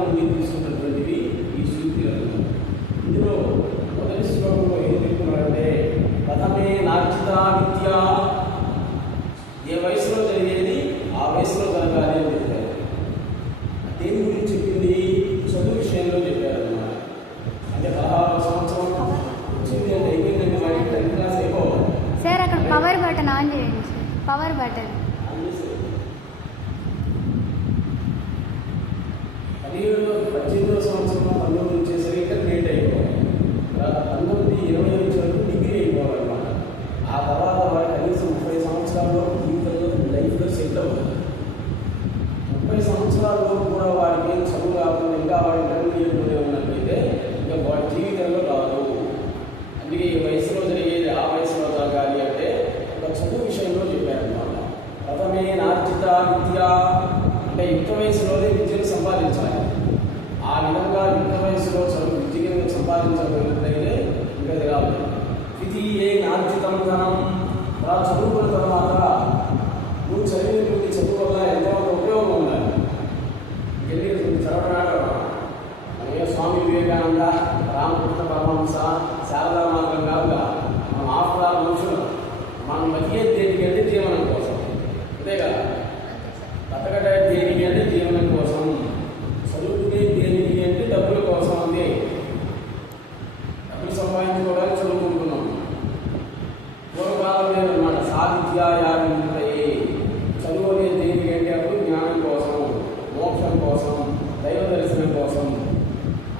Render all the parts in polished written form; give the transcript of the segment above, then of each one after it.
నుండి తీసుకున్నటువంటివి ఈ సూక్తులు. ఇందులో మొదటి శ్లోకంలో ఏం చెప్తున్నారంటే, ప్రథమే నార్చిత విద్య, ఏ వయసులో జరిగేది ఆ వయసులో జరగాలి అని చెప్పారు. దేని గురించి చెప్పింది? చదువు విషయంలో చెప్పారు అన్నమాట. అంటే 16వ సంవత్సరం వచ్చింది అంటే అయిపోయిందండి, వాడికి 10th క్లాస్ అయిపోవాలి. సార్ అక్కడ పవర్ బటన్ ఆన్ చేయండి సార్, పవర్ బటన్. 18వ సంవత్సరం 19 వచ్చేసరికి లేట్ అయిపోవాలి. తర్వాత 19, 20 వచ్చే వరకు డిగ్రీ అయిపోవాలన్నమాట. ఆ తర్వాత వాడు కనీసం 30 సంవత్సరాల్లో జీవితంలో లైఫ్లో సెటిల్ అవ్వాలి. 30 సంవత్సరాల్లో కూడా వాడికి ఏం చదువు కాకుండా ఇంకా వాడి ఇంటర్మీడియట్లో ఉన్నట్లయితే ఇంకా వాడి జీవితంలో రాదు. అందుకే ఈ వయసులో జరిగేది ఆ వయసులో జరగాలి అంటే ఒక చదువు విషయంలో చెప్పారన్నమాట. ప్రథమే నార్జిత విద్య అంటే యుక్త వయసులోనే విద్యను సంపాదించాలి. ఆ విధంగా యుక్త వయసులో చదువు విద్యను సంపాదించగలిగినట్లయితే ఇంకా రాదు. ద్వితీయే నార్జితం ధనం, అలా చదువుకున్న తర్వాత నువ్వు చదివినటువంటి చదువు వల్ల ఎంతమంది ఉపయోగం ఉండాలి. ఇంకెళ్ళి చదవడం మనమే స్వామి వివేకానంద, రామకృష్ణ పరమహంస, శారదా మాత్రం కాదుగా. మనం ఆఫ్టర్ ఆల్ మనుషులు. మనం బతికేది దేనికంటే జీవనం కోసం, అంతే కదా. బతకట దేనికి అంటే జీవనం కోసం, చదువుకునే దేనికి అంటే డబ్బుల కోసం. అంతే, డబ్బులు సంపాదించుకోవడానికి చదువుకుంటున్నాం. పూర్వకాలం లేదన్నమాట. సాహిత్యాయాలు ఉంటాయి. చదువు అనేది దేనికి అంటే అప్పుడు జ్ఞానం కోసం, మోక్షం కోసం, దైవ దర్శనం కోసం.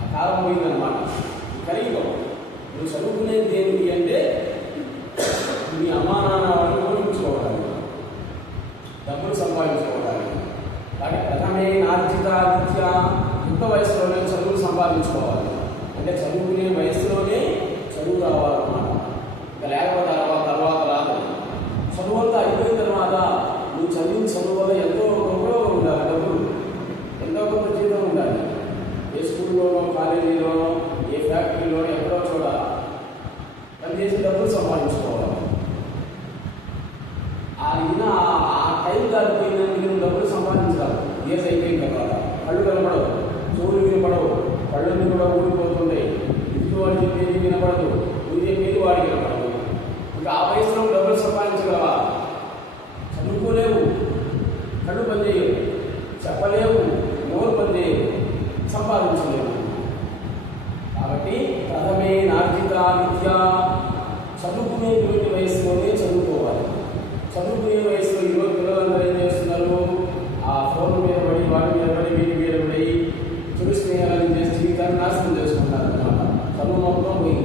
ఆ కాలం పోయిందన్నమాట. కలియుగం. నువ్వు చదువుకునేది దేనికి అంటే నీ అమ్మా నాన్న వాళ్ళని గౌరవించుకోవడానికి, డబ్బులు సంపాదించుకోవడానికి. కాబట్టి ప్రథమే నార్జిత విద్య, యుక్త వయసులోనే చదువులు సంపాదించుకోవాలి. అంటే చదువుకునే వయసులోనే చదువు రావాలన్నమాట. ఇంకా లేకపోతే తర్వాత రాదు. చదువు అంతా అయిపోయిన తర్వాత నువ్వు చదివిన చదువు వల్ల ఎంతో ఉపయోగం ఉండాలి. డబ్బులు ఎంతో కొంత జీవితం ఉండాలి. ఏ స్కూల్లోనో, కాలేజీలోనో, ఏ ఫ్యాక్టరీలోనో ఎక్కడో చూడాలి. పనిచేసి డబ్బులు సంపాదించుకోవాలి. ఆ టైం దాటిపోయినందుకు నువ్వు డబ్బులు సంపాదించాలి. ఏజ్ అయిపోయిన తర్వాత కళ్ళు కనపడవు, చెవులు వినపడవు, కళ్ళన్నీ కూడా ఊడిపోతుంటాయి. ఇంటి వాడు చెప్పేది వినపడదు, నువ్వు చెప్పేది వాడికి వినపడదు. ఇంకా ఆ వయసులో డబ్బులు సంపాదించగలవా? చదువుకోలేవు, కళ్ళు పనిచేయవు, చెప్పలేవు, నోరు పనిచేయవు, సంపాదించలేవు. కాబట్టి ప్రథమే నార్జిత విద్య, చదువుకునేటువంటి వయసులోనే చదువుకోవాలి. చదువుకునే వయసులో ఈరోజు పిల్లలందరూ ఏం చేస్తున్నారు? ఆ ఫోన్ మీద పడి, వాటి మీద పడి, వీటి మీద పడి చెడు స్నేహాలను చేసి జీవితాన్ని నాశనం చేసుకుంటారు అన్నమాట. చదువు మొత్తం పోయి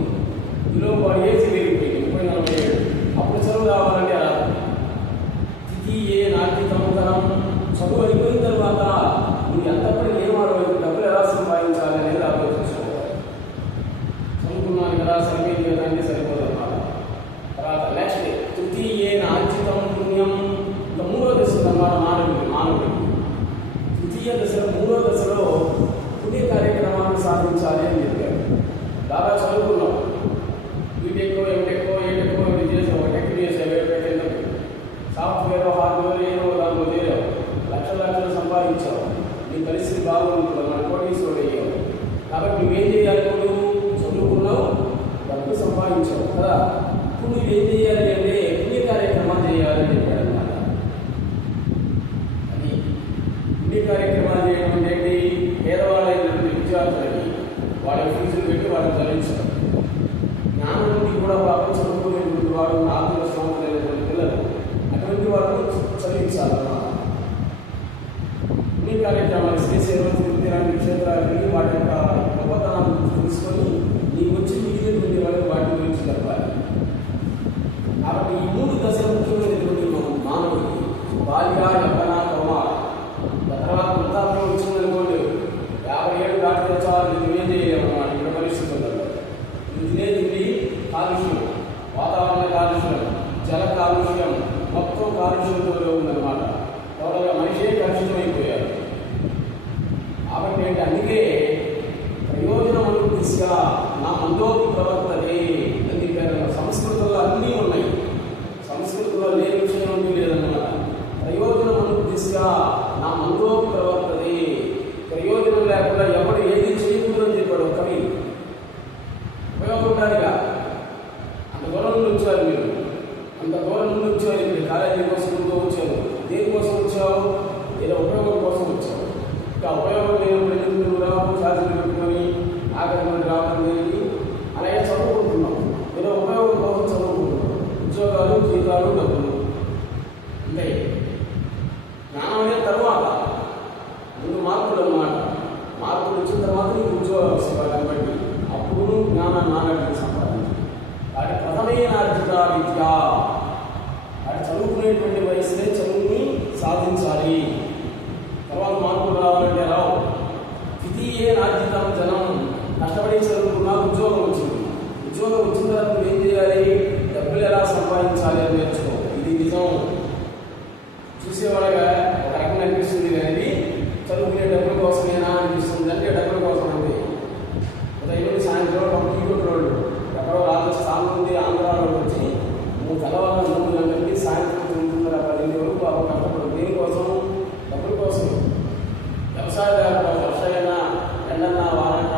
ఈలో వాడి ఏజ్ పెరిగిపోయింది, 30-40 ఏళ్ళు. అప్పుడు చదువు రావాలంటే అలా. ద్వితీయే నార్జితం ధనం, చదువు అయిపోయిన తర్వాత నువ్వు ఎంతప్పటికీ ఏం ఆడవచ్చు, డబ్బులు ఎలా సంపాదించాలి అనేది ఆలోచించుకోవాలి. చదువుకున్నాను కదా, సరిపోయింది కదా అంటే సరిపోదు అన్నమాట. తర్వాత నెక్స్ట్ తృతీయే నార్జితం పుణ్యం, ఇంకా 3వ దశ అన్నమాట. మానవుడికి తృతీయ దశలో 3వ దశలో పుణ్య కార్యక్రమాలను సాధించాలి అని చెప్పారు. బాగా చదువుకున్నాం, బీటెక్కో, ఎంటెక్కో, ఏటెక్కో ఇది చేసాం, ఒక టెక్ చేసావు, పెట్టేందుకు సాఫ్ట్వేర్, హార్డ్వేర్ ఏదో దాంట్లో చేరావు, లక్షలు సంపాదించావు. నీ పరిస్థితి బాగుంటుంది, మన కోటీశ్వరుడు అయ్యావు. కాబట్టి నువ్వేం చేయాలి? నువ్వు చదువుకున్నావు, డబ్బు సంపాదించావు కదా. ఇప్పుడు నువ్వేం చేయాలి అంటే పుణ్య కార్యక్రమాలు చేయాలని చెప్పాడు అన్నమాట. అది పుణ్య కార్యక్రమాలు చేయడం అంటే పేదవాళ్ళైనటువంటి విద్యార్థులకి వాళ్ళ ఫీజులు పెట్టి వాళ్ళని చదివించడం. జ్ఞానం నుండి కూడా బాగా చదువుకునేటువంటి వాడు, ఆర్థిక స్థోమతలైనటువంటి పిల్లలు, అటువంటి వాళ్ళని చదివించాలన్నమాట. పుణ్య కార్యక్రమాలు శ్రీశైలం, తిరుపతి క్షేత్రాలకి వాటి యొక్క గొప్పతనాన్ని తెలుసుకొని నీకు వచ్చి మిగిలినటువంటి వాళ్ళకి వాటి గురించి చెప్పాలి. కాబట్టి ఈ 3 దశలు ముఖ్యమైనటువంటి మానవుడికి. బాల్య, యవ్వన, కౌమార. తర్వాత వృద్ధాప్యం వచ్చిందనుకోండి, 50 ఏళ్ళు దాటితే చాలు, నువ్వేం చేయలేమన్నమాట. ఇక్కడ పరిస్థితులలో తినేది కాలుష్యం, వాతావరణ కాలుష్యం, జల కాలుష్యం, మొత్తం కాలుష్యంతో ఉందన్నమాట. టోటల్గా మనిషే కలుషితమైపోయారు. కాబట్టి అందుకే ప్రయోజనములు దిశగా నా మందోపి ప్రవర్తనే అని చెప్పారు. సంస్కృతంలో అన్నీ ఉన్నాయి, సంస్కృతిలో లేని విషయం ఉంది లేదన్నమాట. ప్రయోజనములు దిశగా నా మందోపి ప్రవర్తనే, ప్రయోజనం లేకుండా కూడా ఎవరు ఏది చేయకూడదు అని చెప్పాడు కవి. ఉపయోగపడాలిగా. అంత దూరం నుండి వచ్చారు మీరు, అంత దూరం నుండి వచ్చారు, ఇప్పుడు కాలేజీ కోసం ముందు వచ్చారు. దేనికోసం వచ్చావు? ఏదో ఉపయోగం కోసం వచ్చావు. ఇంకా ఉపయోగం లేనప్పుడు ఎందుకు రావు ఛార్జీలు పెట్టుకొని ఆకలి రావాలి అలాగే చదువుకుంటున్నాం. ఏదో ఉపయోగం కోసం చదువుకుంటున్నాం. ఉద్యోగాలు, జీతాలు, డబ్బులు అంటే జ్ఞానం అనేది తర్వాత, ముందు మార్పులు అన్నమాట. మార్పులు వచ్చిన తర్వాత నీకు ఉద్యోగాలు వస్తాయి కాబట్టి అప్పుడు జ్ఞానాన్ని నాగరికత సంపాదించాలి. వాటి ప్రథమైన అర్జిత విద్య, వాటి చదువుకునేటువంటి వయసునే చదువుని సాధించాలి. తర్వాత మార్పులు రావాలంటే రావు. ద్వితీయ నార్జితం జనం, కష్టపడి చదువుకున్నా ఉద్యోగం వచ్చింది. ఉద్యోగం వచ్చిన తర్వాత నువ్వు ఏం చేయాలి? డబ్బులు ఎలా సంపాదించాలి అని నేర్చుకో. ఇది నిజం. చూసేవాళ్ళగా ఒక రకంగా అనిపిస్తుంది కానీ చదువుకునే డబ్బుల కోసమేనా అనిపిస్తుంది. అంటే డబ్బుల కోసం అంటే ఉదయం సాయంత్రం ఒక టీకొట్టు రోడ్డు ఎక్కడో రాజస్థాన్ నుండి ఆంధ్రాలో వచ్చి నువ్వు తెల్లవారు 3 గంటలకి సాయంత్రం 9:30-10 వరకు బాగా కష్టపడు. దేనికోసం? డబ్బుల కోసం. వ్యవసాయదారుడు వర్షమైనా ఎండన్నా వానక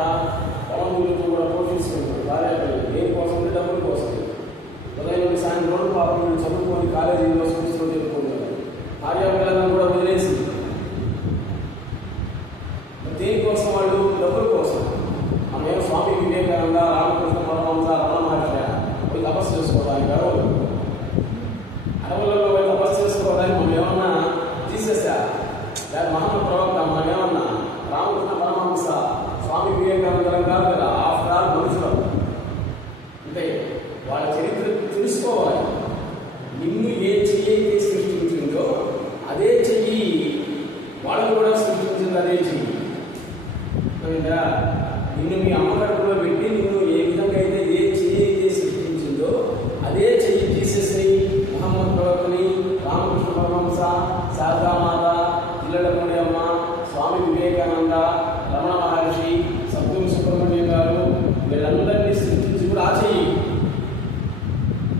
పొలం గురించి కూడా పోషిస్తుంది భార్య. దేనికోసం? డబ్బుల కోసం. ఉదయం నుండి సాయంత్రం వరకు పాపం వీళ్ళు చదువుకొని కాలేజీలో స్కూల్స్లో చదువుకుంటారు. భార్యాపిల్లలను కూడా వదిలేసి దేనికోసం? వాళ్ళు డబ్బుల కోసం. మనమేమో స్వామి వివేకానంద, రామకృష్ణ పరమహంస, రమణ మహర్షి పోయి తపస్సు చేసుకోవడానికి అడవులలో పోయి తపస్సు చేసుకోవడానికి మనం ఏమన్నా తీసేసా? లేదా మహమ్మద్ ప్రవక్త మనం ఏమన్నా రామకృష్ణ పరమహంస, స్వామి వివేకానందరం కాదు కదా. ఆఫ్టర్ ఆల్ మనుషులు అంటే వాళ్ళ చరిత్ర తెలుసుకోవాలి. నిన్ను ఏ చెయ్యి అయితే సృష్టించిందో అదే చెయ్యి వాళ్ళని కూడా సృష్టించింది. అదే చెయ్యి నిన్ను మీ అమ్మ కడుపులో పెట్టి నిన్ను ఏ విధంగా అయితే ఏ చెయ్యి అయితే సృష్టించిందో అదే చెయ్యి తీసేసి మహమ్మద్ ప్రవక్తని, రామకృష్ణ పరమహంస, శారదామాత, ఇల్లడపూడి అమ్మ, స్వామి వివేకానంద, రమణ మహర్షి, సద్గురు సుబ్రహ్మణ్యం గారు వీళ్ళందరినీ సృష్టించి కూడా ఆ చెయ్యి.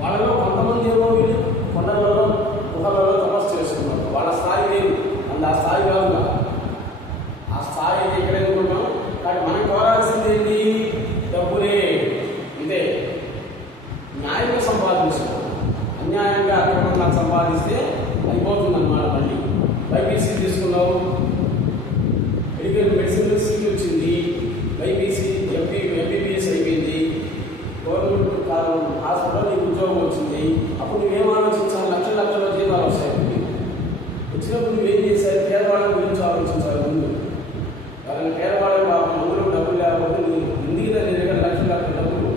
వాళ్ళలో కొంతమంది ఏమో వీళ్ళు కొండలలో గుహలలో తపస్సు చేసుకున్నారు. వాళ్ళ స్థాయి లేదు. అందు ఆ స్థాయి కాదు. ఆ స్థాయి అయితే ఇక్కడ ఎదుర్కొంటాం. కానీ మనం కోరాల్సింది ఏంటి? డబ్బులే. ఇదే న్యాయంగా సంపాదించుకో. అన్యాయంగా అక్రమంగా సంపాదిస్తే అయిపోతుంది అన్నమాట. మళ్ళీ బైపీసీ తీసుకున్నావు, మెడిసిన్ సీట్ వచ్చింది, బైపీసీ ఎంబీబీఎస్ అయిపోయింది, గవర్నమెంట్ హాస్పిటల్ నీకు ఉద్యోగం వచ్చింది. అప్పుడు నువ్వేం ఆలోచించాలి? లక్షల జీతాలు వస్తాయి. వచ్చినప్పుడు నువ్వేం చేశారు? పేదవాళ్ళ గురించి ఆలోచించాలి ముందు. వాళ్ళని పేదవాళ్ళ మందులు డబ్బులు లేకపోతే నువ్వు ఇంటికి దగ్గర లక్షల డబ్బులు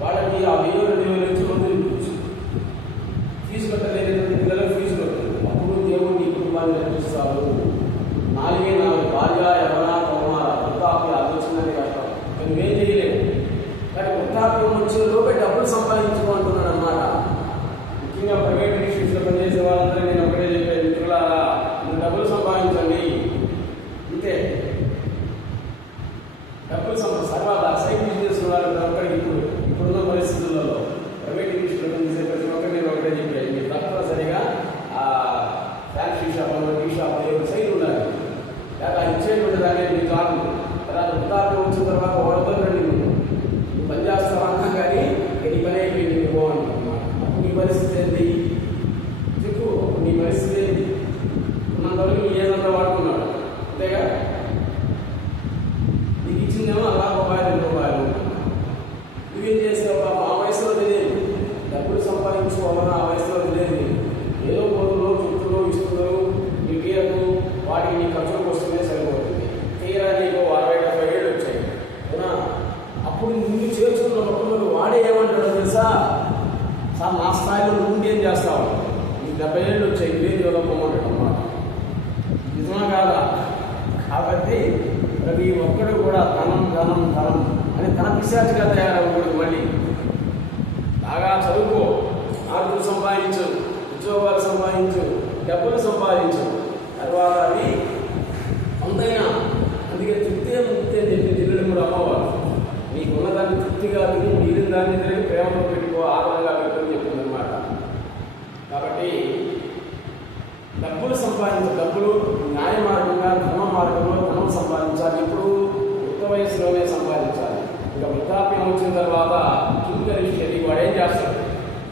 వాళ్ళకి ఆ 1000-2000 నుంచి మందులు ఫీజు కట్టలేని పిల్లలకు ఫీజు కట్టలేదు. అప్పుడు దేవుడు నీ కుటుంబాన్ని రక్షిస్తారు. 4 భార్య ఎవరా కౌమార వృద్ధాప్య అది వచ్చిందని కష్టం. నువ్వేం చేయలేవు. కానీ వృద్ధాప్యం వచ్చే లోపే డబ్బులు సంపాదించుకుంటున్నాడు అన్నమాట. ముఖ్యంగా ప్రైవేట్ ఇన్స్టిట్యూట్స్లో పనిచేసే వాళ్ళందరూ నేను ఒకటే చెప్పాను, మిత్రులారా మీరు డబ్బులు సంపాదించండి. అంతే. డబ్బులు తర్వాత సైడ్ బిజినెస్ వాళ్ళు ఒక్కడికి ఇప్పుడున్న పరిస్థితులలో ప్రైవేట్ ఇన్స్టిట్యూట్లో పనిచేసే ప్రతి ఒక్కరు నేను ఒకటే చెప్పాను, మీరు తప్పనిసరిగా ఆ ఫ్యాక్టరీ షాపులో, టీ షాపులో సైడ్ ఉండాలి. లేదా ఇచ్చేటువంటి దాన్ని మీకు కాదు. తర్వాత వృద్ధాప్యం వచ్చిన తర్వాత వాడుతుందండి నువ్వు పని చేస్తావన్నా కానీ నీ పని అయిపోయింది పోవాలన్నమాట. అప్పుడు నీ పరిస్థితి ఏంటి చెప్పు? నీ పరిస్థితి ఏంటి? ఉన్నంతవరకు నీ ఏదంతా వాడుకున్నాడు అంతేగా. నీకు ఇచ్చిందేమో ₹1,00,000 ₹2,000. నువ్వేం చేస్తావు? ఆ వయసులో తెలియదు. డబ్బులు సంపాదించుకోవాలని ఆ వయసులో తెలియదు. ఏదో పొద్దులో చుట్టూలో ఇస్తున్నారు నీకు, వాటికి నీ ఖర్చులకు వస్తూనే సరిపోతుంది. తీరా నీకు 60-70 ఏళ్ళు వచ్చాయి అవునా? అప్పుడు నువ్వు చేర్చుకున్న మొక్కలు వాడే ఏమంటాడు తెలుసా? సార్ నా స్థాయిలో నువ్వు ఏం చేస్తావు? నీకు 70 ఏళ్ళు వచ్చాయి, ఇదేం చదవకపోమంటాడు అన్నమాట. నిజమా కాదా? కాబట్టి ప్రతి ఒక్కడు కూడా ధనం ధనం ధనం అని తన పిశాచిగా తయారవ్వకూడదు. మళ్ళీ బాగా చదువుకో, మార్కులు సంపాదించు, ఉద్యోగాలు సంపాదించు, డబ్బులు సంపాదించు. తర్వాత అది అంతైనా అందుకే తృప్తి ముక్తి అని చెప్పి తిరగడం కూడా అమ్మవారు. నీకున్న దాన్ని తృప్తిగా తిని మిగిలిన దాన్ని తిరిగి ప్రేమలో పెట్టుకో, ఆదరంగా పెట్టుకొని చెప్పింది అనమాట. కాబట్టి డబ్బులు సంపాదించే డబ్బులు న్యాయ మార్గంగా ధర్మ మార్గంలో ధనం సంపాదించాలి. ఇప్పుడు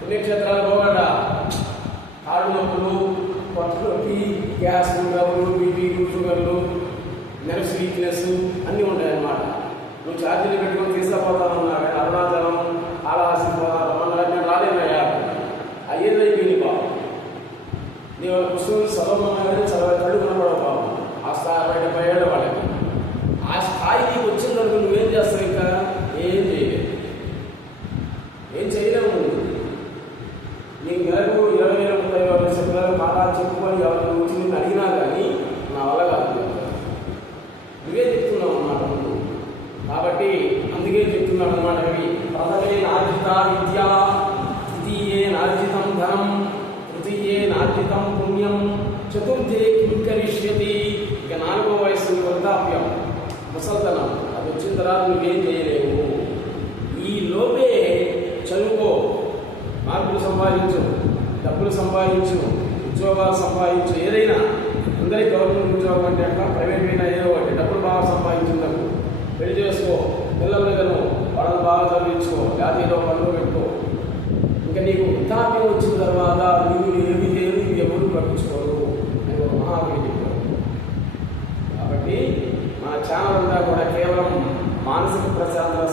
పుణ్యక్షేత్రాలు పోగట కాళ్ళు నొప్పులు, కొత్త నొప్పి, గ్యాస్, డబ్బులు, బీపీ, షుగర్లు, నెర్వ్స్ వీక్నెస్ అన్నీ ఉంటాయన్నమాట. నువ్వు ఛార్జీలు పెట్టుకొని తీసుకుపోతానన్నా కానీ అరుణాచలం, కాళహస్తి పోతాను నేను రాలేనయ్యా. అయ్యేదైపోయింది బాబు. నీవు పుస్తకం చదవమన్నా కానీ కళ్ళు కనపడవు బాబు. ఆ స్థాయి బయట పోయాడు వాళ్ళకి. ఆ స్థాయికి వచ్చిందనుకో నువ్వేం చేస్తావు? ఇంకా ఏం చేయలేవు, ఏం చేయలేము. నీకు నెలకు 20,000, 30,000 పిల్లలు బాగా చెప్పుకొని ఎవరైనా వచ్చి నిన్ను అడిగినా కానీ నా వల్ల కాదు, నువ్వే చెప్తున్నావు అన్నమాట ముందు. కాబట్టి అందుకే చెప్తున్నాడు అన్నమాట కవి. ప్రథమే నార్జిత విద్య, ద్వితీయే నార్జితం ధనం, తృతీయే నార్జితం పుణ్యం, చతుర్థే కిం కరిష్యతి. ఇక 4వ వయస్సు వృద్ధాప్యం, ముసల్తనం. అది వచ్చిన తర్వాత నువ్వేం చేయలేవు. ఈ లోపే చదువుకో, మార్కులు సంపాదించు, డబ్బులు సంపాదించు, ఉద్యోగాలు సంపాదించు. ఏదైనా అందరికీ గవర్నమెంట్ ఉద్యోగం అంటే అట్లా, ప్రైవేట్ అయినా ఏదో ఒకటి. డబ్బులు బాగా సంపాదించుండకు, పెళ్లి చేసుకో, పిల్లల దగ్గరను వాళ్ళని బాగా చదివించుకో, జాతీయలో పనులు పెట్టుకో. ఇంకా నీకు వృద్ధాప్యం వచ్చిన తర్వాత నువ్వు ఏమి లేదు, ఎవరు పట్టించుకోరు అని ఒక మహాకవి చెప్పారు. కాబట్టి మన ఛానల్ అంతా కూడా కేవలం మానసిక ప్రశాంతత